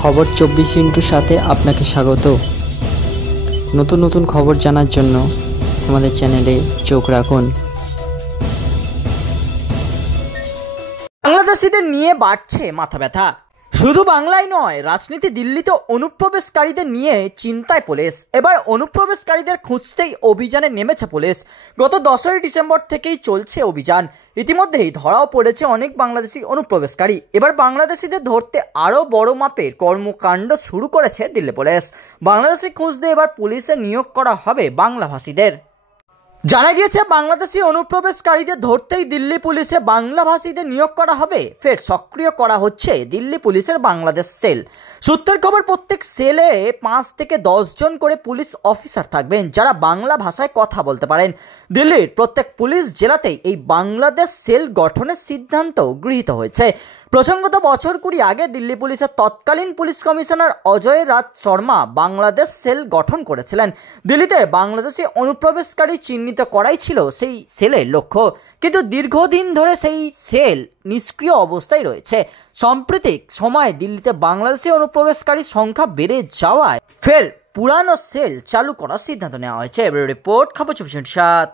খবর 24 সাথে আপনাকে স্বাগত। নতুন নতুন খবর জানার জন্য আমাদের চ্যানেলে চোখ রাখুন। বাংলাদেশিদের নিয়ে বাড়ছে মাথা ব্যথা। শুধু বাংলায় নয়, রাজনীতি দিল্লিতে অনুপ্রবেশকারীদের নিয়ে চিন্তায় পুলিশ। এবার অনুপ্রবেশকারীদের খুঁজতেই অভিযানে নেমেছে পুলিশ। গত 10ই ডিসেম্বর থেকেই চলছে অভিযান। ইতিমধ্যেই ধরাও পড়েছে অনেক বাংলাদেশি অনুপ্রবেশকারী। এবার বাংলাদেশিদের ধরতে আরও বড় মাপের কর্মকাণ্ড শুরু করেছে দিল্লি পুলিশ। বাংলাদেশি খুঁজতে এবার পুলিশে নিয়োগ করা হবে বাংলাভাষীদের। জানা গিয়েছে, বাংলাদেশি অনুপ্রবেশকারীদের ধরতেই দিল্লি পুলিশে বাংলাভাষীদের নিয়োগ করা হবে। ফের সক্রিয় করা হচ্ছে দিল্লি পুলিশের বাংলাদেশ সেল। সূত্রের খবর, প্রত্যেক সেলে 5 থেকে 10 জন করে পুলিশ অফিসার থাকবেন, যারা বাংলা ভাষায় কথা বলতে পারেন। দিল্লির প্রত্যেক পুলিশ জেলাতেই এই বাংলাদেশ সেল গঠনের সিদ্ধান্ত গৃহীত হয়েছে। প্রসঙ্গত, বছর 20 আগে দিল্লি পুলিশের তৎকালীন পুলিশ কমিশনার অজয় রাজ শর্মা বাংলাদেশ সেল গঠন করেছিলেন। দিল্লিতে বাংলাদেশি অনুপ্রবেশকারী চিহ্নিত করাই ছিল সেই সেলের লক্ষ্য, কিন্তু দীর্ঘদিন ধরে সেই সেল নিষ্ক্রিয় অবস্থায় রয়েছে। সাম্প্রতিক সময়ে দিল্লিতে বাংলাদেশি অনুপ্রবেশকারীর সংখ্যা বেড়ে যাওয়ায় ফের পুরানো সেল চালু করার সিদ্ধান্ত নেওয়া হয়েছে। রিপোর্ট খবর 24/7।